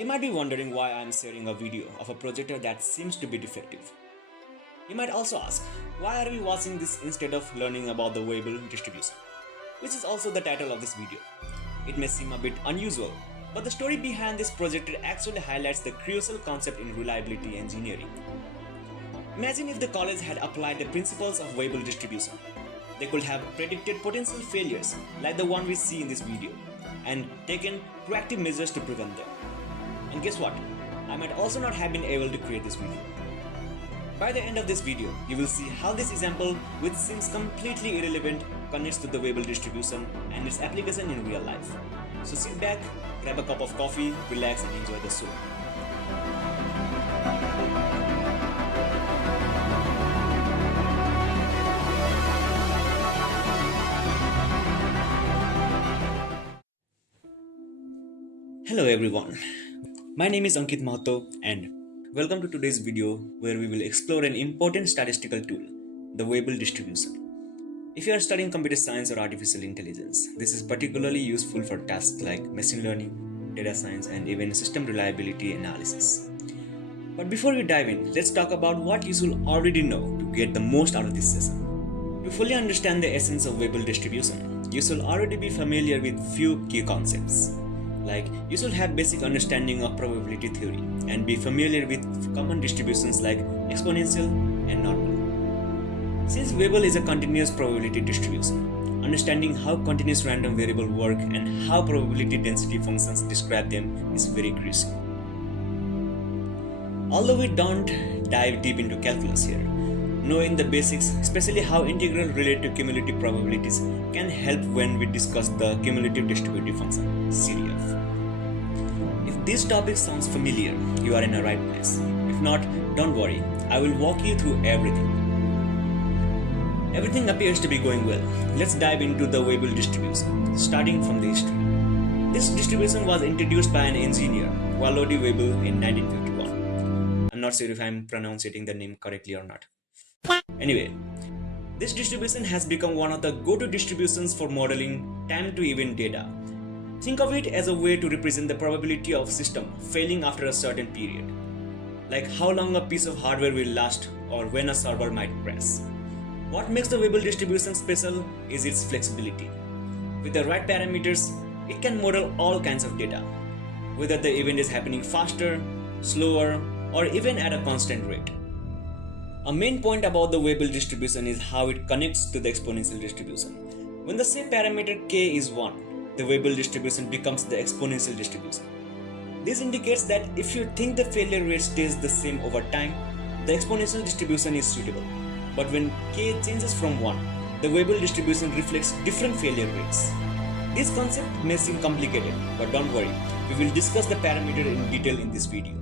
You might be wondering why I am sharing a video of a projector that seems to be defective. You might also ask, why are we watching this instead of learning about the Weibull distribution? Which is also the title of this video. It may seem a bit unusual, but the story behind this projector actually highlights the crucial concept in reliability engineering. Imagine if the college had applied the principles of Weibull distribution. They could have predicted potential failures like the one we see in this video and taken proactive measures to prevent them. And guess what? I might also not have been able to create this video. By the end of this video, you will see how this example, which seems completely irrelevant, connects to the Weibull distribution and its application in real life. So sit back, grab a cup of coffee, relax and enjoy the show. Hello everyone, my name is Ankit Mahato and welcome to today's video where we will explore an important statistical tool, the Weibull distribution. If you are studying computer science or artificial intelligence, this is particularly useful for tasks like machine learning, data science and even system reliability analysis. But before we dive in, let's talk about what you should already know to get the most out of this session. To fully understand the essence of Weibull distribution, you should already be familiar with few key concepts. Like, you should have basic understanding of probability theory and be familiar with common distributions like exponential and normal. Since Weibull is a continuous probability distribution, understanding how continuous random variables work and how probability density functions describe them is very crucial. Although we don't dive deep into calculus here, knowing the basics, especially how integral relate to cumulative probabilities, can help when we discuss the cumulative distributive function, CDF. If this topic sounds familiar, you are in the right place. If not, don't worry, I will walk you through everything. Everything appears to be going well. Let's dive into the Weibull distribution, starting from the history. This distribution was introduced by an engineer, Weibull, in 1951. I'm not sure if I'm pronouncing the name correctly or not. Anyway, this distribution has become one of the go-to distributions for modeling time-to-event data. Think of it as a way to represent the probability of system failing after a certain period, like how long a piece of hardware will last or when a server might crash. What makes the Weibull distribution special is its flexibility. With the right parameters, it can model all kinds of data, whether the event is happening faster, slower, or even at a constant rate. A main point about the Weibull distribution is how it connects to the exponential distribution. When the same parameter k is 1, the Weibull distribution becomes the exponential distribution. This indicates that if you think the failure rate stays the same over time, the exponential distribution is suitable. But when k changes from 1, the Weibull distribution reflects different failure rates. This concept may seem complicated, but don't worry, we will discuss the parameter in detail in this video.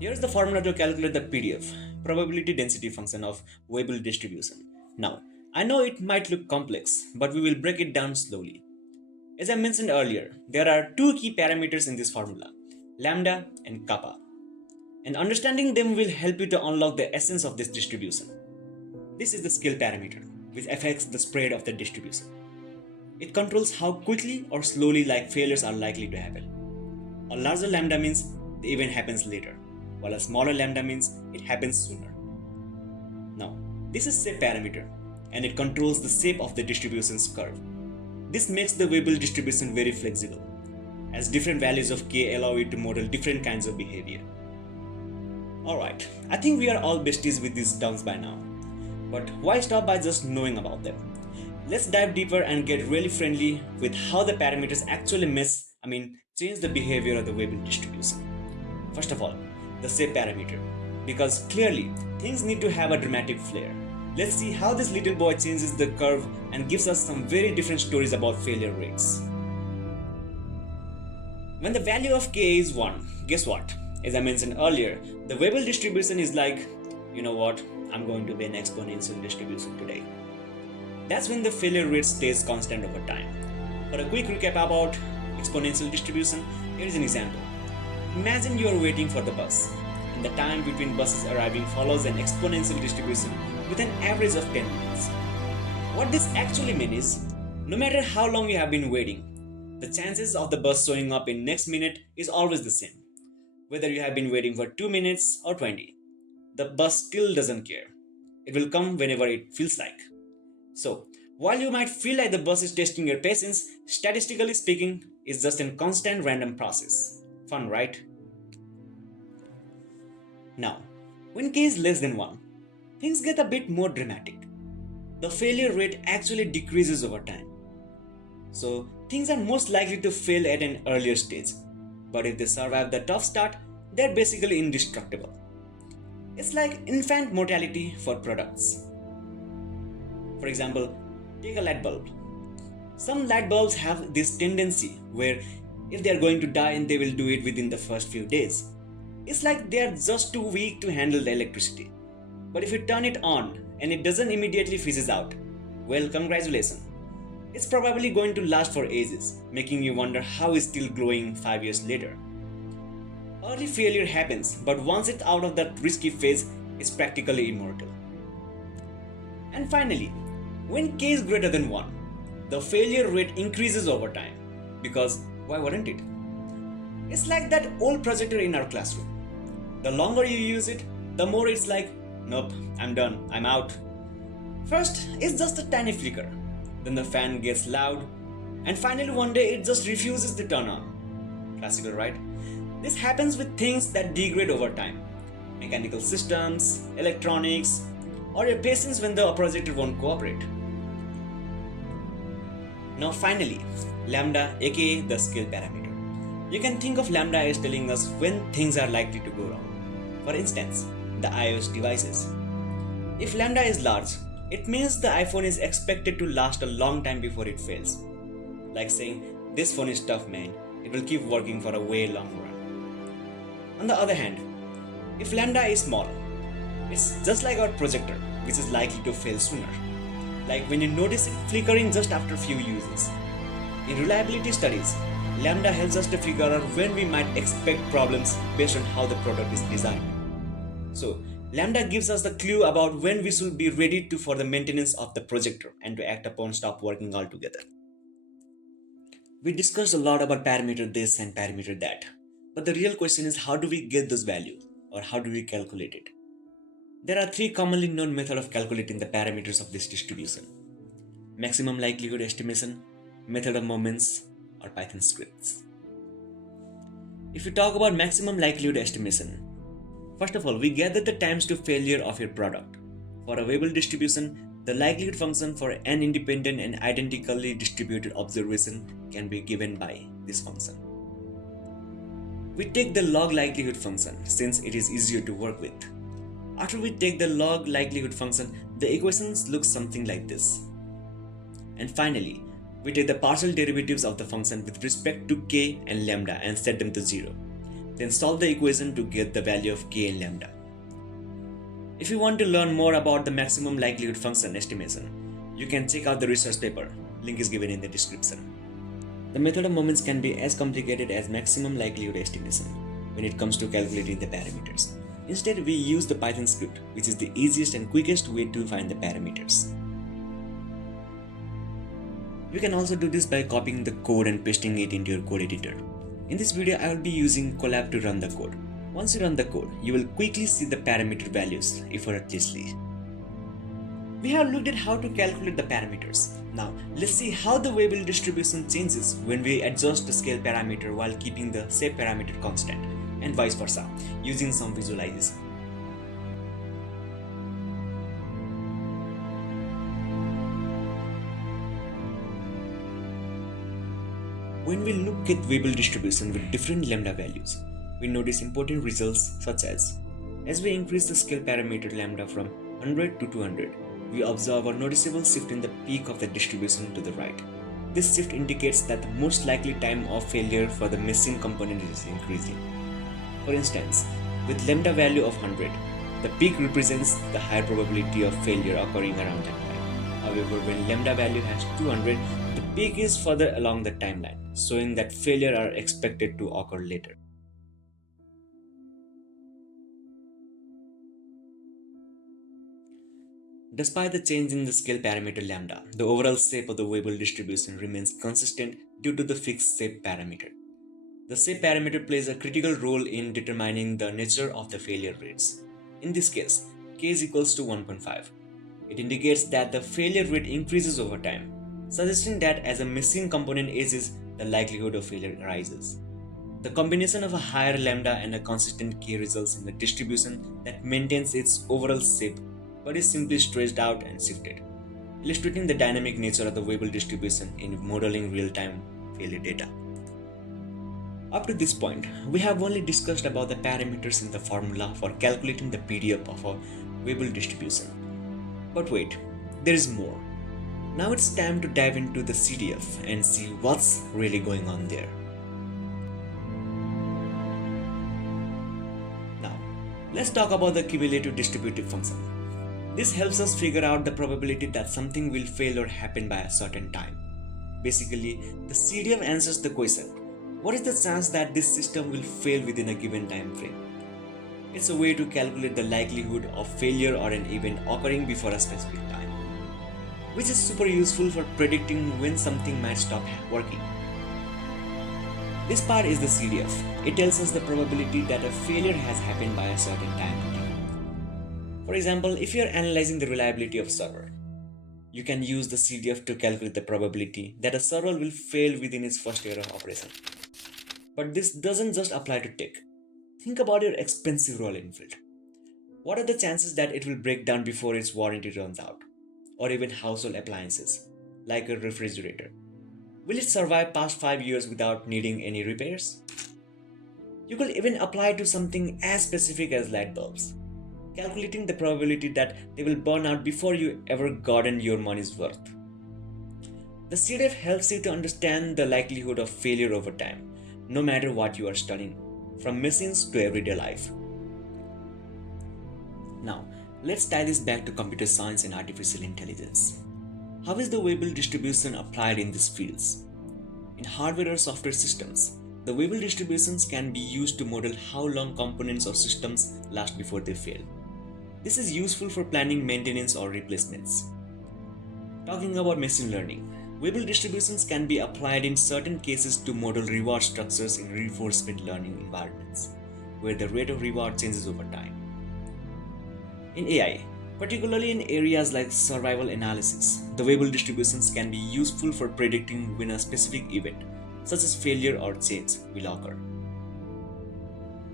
Here's the formula to calculate the PDF, probability density function of Weibull distribution. Now, I know it might look complex, but we will break it down slowly. As I mentioned earlier, there are two key parameters in this formula, lambda and kappa. And understanding them will help you to unlock the essence of this distribution. This is the scale parameter, which affects the spread of the distribution. It controls how quickly or slowly failures are likely to happen. A larger lambda means the event happens later, while a smaller lambda means it happens sooner. Now, this is shape parameter, and it controls the shape of the distribution's curve. This makes the Weibull distribution very flexible, as different values of k allow it to model different kinds of behavior. Alright, I think we are all besties with these terms by now. But why stop by just knowing about them? Let's dive deeper and get really friendly with how the parameters actually change the behavior of the Weibull distribution. First of all, the shape parameter, because clearly things need to have a dramatic flair. Let's see how this little boy changes the curve and gives us some very different stories about failure rates. When the value of k is 1, guess what? As I mentioned earlier, the Weibull distribution is like, you know what, I'm going to be an exponential distribution today. That's when the failure rate stays constant over time. For a quick recap about exponential distribution, here is an example. Imagine you are waiting for the bus, and the time between buses arriving follows an exponential distribution with an average of 10 minutes. What this actually means is, no matter how long you have been waiting, the chances of the bus showing up in next minute is always the same. Whether you have been waiting for 2 minutes or 20, the bus still doesn't care. It will come whenever it feels like. So, while you might feel like the bus is testing your patience, statistically speaking, it's just a constant random process. Fun, right? Now, when k is less than 1, things get a bit more dramatic. The failure rate actually decreases over time. So, things are most likely to fail at an earlier stage. But if they survive the tough start, they're basically indestructible. It's like infant mortality for products. For example, take a light bulb. Some light bulbs have this tendency where if they are going to die, and they will do it within the first few days. It's like they are just too weak to handle the electricity. But if you turn it on and it doesn't immediately fizzes out, well, congratulations. It's probably going to last for ages, making you wonder how it's still glowing 5 years later. Early failure happens, but once it's out of that risky phase, it's practically immortal. And finally, when k is greater than 1, the failure rate increases over time. Because why wouldn't it? It's like that old projector in our classroom. The longer you use it, the more it's like, nope, I'm done, I'm out. First, it's just a tiny flicker. Then the fan gets loud. And finally, one day, it just refuses to turn on. Classical, right? This happens with things that degrade over time. Mechanical systems, electronics, or your patience when the projector won't cooperate. Now finally, lambda aka the scale parameter. You can think of lambda as telling us when things are likely to go wrong. For instance, the iOS devices. If lambda is large, it means the iPhone is expected to last a long time before it fails. Like saying, this phone is tough, man, it will keep working for a way long run. On the other hand, if lambda is small, it's just like our projector, which is likely to fail sooner. Like when you notice it flickering just after a few uses. In reliability studies, lambda helps us to figure out when we might expect problems based on how the product is designed. So, lambda gives us the clue about when we should be ready for the maintenance of the projector and to act upon stop working altogether. We discussed a lot about parameter this and parameter that. But the real question is, how do we get those values, or how do we calculate it? There are three commonly known methods of calculating the parameters of this distribution: maximum likelihood estimation, method of moments, or Python scripts. If we talk about maximum likelihood estimation, first of all, we gather the times to failure of your product. For a Weibull distribution, the likelihood function for an independent and identically distributed observation can be given by this function. We take the log likelihood function since it is easier to work with. After we take the log likelihood function, the equations look something like this. And finally, we take the partial derivatives of the function with respect to k and lambda and set them to 0. Then solve the equation to get the value of k and lambda. If you want to learn more about the maximum likelihood function estimation, you can check out the research paper. Link is given in the description. The method of moments can be as complicated as maximum likelihood estimation when it comes to calculating the parameters. Instead, we use the Python script, which is the easiest and quickest way to find the parameters. You can also do this by copying the code and pasting it into your code editor. In this video, I will be using Colab to run the code. Once you run the code, you will quickly see the parameter values effortlessly. We have looked at how to calculate the parameters. Now, let's see how the Weibull distribution changes when we adjust the scale parameter while keeping the shape parameter constant, and vice versa, using some visualization. When we look at Weibull distribution with different lambda values, we notice important results such as we increase the scale parameter lambda from 100 to 200, we observe a noticeable shift in the peak of the distribution to the right. This shift indicates that the most likely time of failure for the missing component is increasing. For instance, with lambda value of 100, the peak represents the higher probability of failure occurring around that time. However, when lambda value has 200, the peak is further along the timeline, showing that failure are expected to occur later. Despite the change in the scale parameter lambda, the overall shape of the Weibull distribution remains consistent due to the fixed shape parameter. The shape parameter plays a critical role in determining the nature of the failure rates. In this case, k is equals to 1.5. It indicates that the failure rate increases over time, suggesting that as a missing component ages, the likelihood of failure rises. The combination of a higher lambda and a consistent k results in a distribution that maintains its overall shape but is simply stretched out and shifted, illustrating the dynamic nature of the Weibull distribution in modeling real-time failure data. Up to this point, we have only discussed about the parameters in the formula for calculating the PDF of a Weibull distribution. But wait, there is more. Now it's time to dive into the CDF and see what's really going on there. Now, let's talk about the cumulative distributive function. This helps us figure out the probability that something will fail or happen by a certain time. Basically, the CDF answers the question, what is the chance that this system will fail within a given time frame? It's a way to calculate the likelihood of failure or an event occurring before a specific time, which is super useful for predicting when something might stop working. This part is the CDF. It tells us the probability that a failure has happened by a certain time. For example, if you are analyzing the reliability of a server, you can use the CDF to calculate the probability that a server will fail within its first year of operation. But this doesn't just apply to tech. Think about your expensive Royal Enfield. What are the chances that it will break down before its warranty runs out? Or even household appliances, like a refrigerator. Will it survive past 5 years without needing any repairs? You could even apply it to something as specific as light bulbs, calculating the probability that they will burn out before you ever gotten your money's worth. The CDF helps you to understand the likelihood of failure over time, no matter what you are studying, from machines to everyday life. Now, let's tie this back to computer science and artificial intelligence. How is the Weibull distribution applied in these fields? In hardware or software systems, the Weibull distributions can be used to model how long components or systems last before they fail. This is useful for planning maintenance or replacements. Talking about machine learning, Weibull distributions can be applied in certain cases to model reward structures in reinforcement learning environments, where the rate of reward changes over time. In AI, particularly in areas like survival analysis, the Weibull distributions can be useful for predicting when a specific event, such as failure or change, will occur.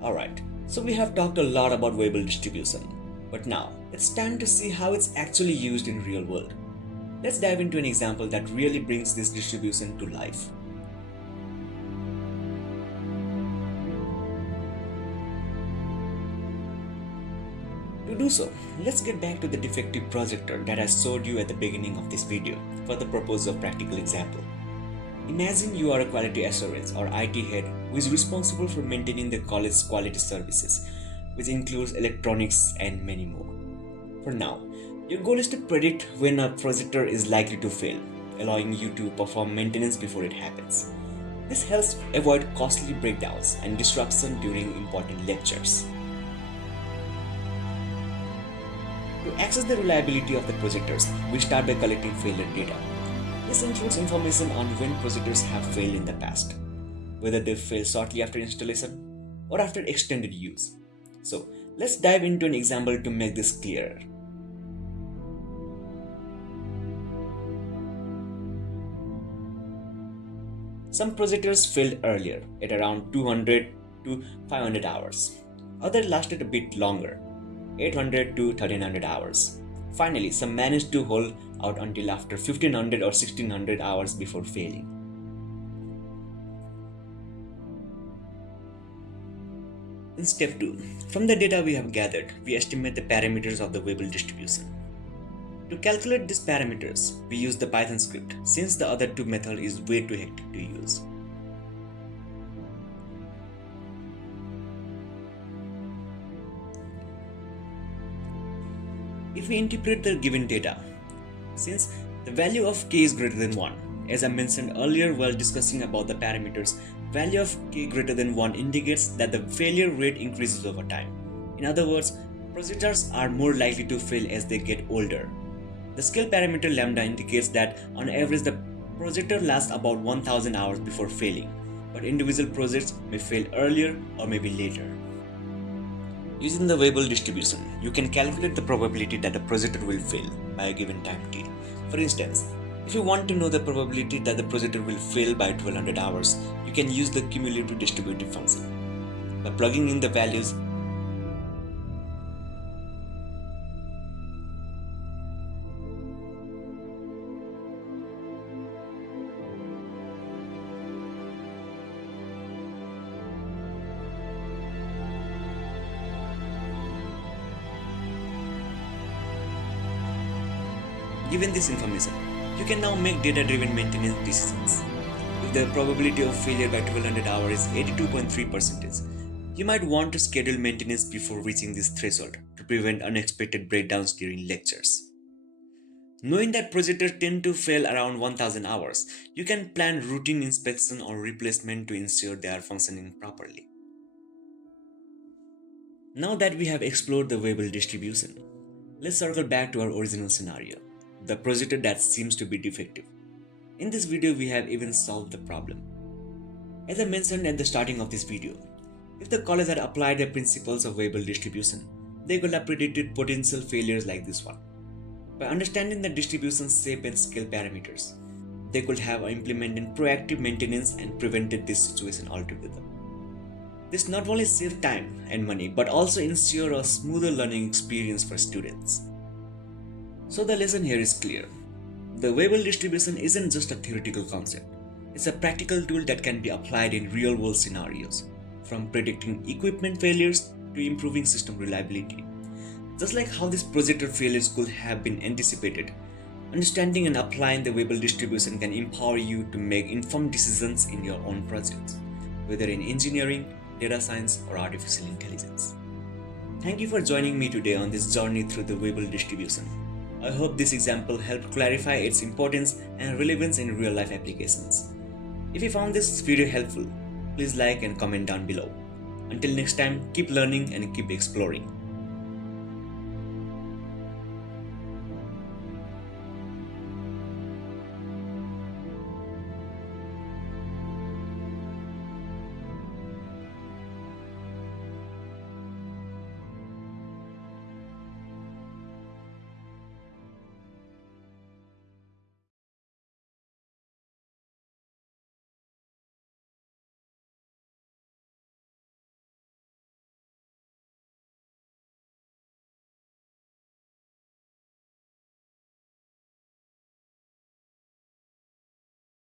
Alright, so we have talked a lot about Weibull distribution, but now it's time to see how it's actually used in real world. Let's dive into an example that really brings this distribution to life. To do so, let's get back to the defective projector that I showed you at the beginning of this video for the purpose of practical example. Imagine you are a quality assurance or IT head who is responsible for maintaining the college's quality services, which includes electronics and many more. For now, your goal is to predict when a projector is likely to fail, allowing you to perform maintenance before it happens. This helps avoid costly breakdowns and disruption during important lectures. To access the reliability of the projectors, we start by collecting failure data. This includes information on when projectors have failed in the past, whether they failed shortly after installation or after extended use. So, let's dive into an example to make this clearer. Some projectors failed earlier at around 200 to 500 hours. Others lasted a bit longer, 800 to 1300 hours. Finally, some managed to hold out until after 1500 or 1600 hours before failing. In step 2, from the data we have gathered, we estimate the parameters of the Weibull distribution. To calculate these parameters, we use the Python script since the other two method is way too hectic to use. If we interpret the given data, since the value of k is greater than 1, as I mentioned earlier while discussing about the parameters, value of k greater than 1 indicates that the failure rate increases over time. In other words, projectors are more likely to fail as they get older. The scale parameter lambda indicates that on average the projector lasts about 1000 hours before failing, but individual projects may fail earlier or maybe later. Using the Weibull distribution, you can calculate the probability that a projector will fail by a given time t. For instance, if you want to know the probability that the projector will fail by 1200 hours, you can use the cumulative distributive function. By plugging in the values, given this information, you can now make data-driven maintenance decisions. If the probability of failure by 1200 hours is 82.3%, you might want to schedule maintenance before reaching this threshold to prevent unexpected breakdowns during lectures. Knowing that projectors tend to fail around 1000 hours, you can plan routine inspection or replacement to ensure they are functioning properly. Now that we have explored the Weibull distribution, let's circle back to our original scenario, the projector that seems to be defective. In this video, we have even solved the problem. As I mentioned at the starting of this video, if the college had applied the principles of Weibull distribution, they could have predicted potential failures like this one. By understanding the distribution's shape and scale parameters, they could have implemented proactive maintenance and prevented this situation altogether. This not only saves time and money, but also ensures a smoother learning experience for students. So the lesson here is clear. The Weibull distribution isn't just a theoretical concept. It's a practical tool that can be applied in real-world scenarios, from predicting equipment failures to improving system reliability. Just like how these projector failures could have been anticipated, understanding and applying the Weibull distribution can empower you to make informed decisions in your own projects, whether in engineering, data science, or artificial intelligence. Thank you for joining me today on this journey through the Weibull distribution. I hope this example helped clarify its importance and relevance in real-life applications. If you found this video helpful, please like and comment down below. Until next time, keep learning and keep exploring.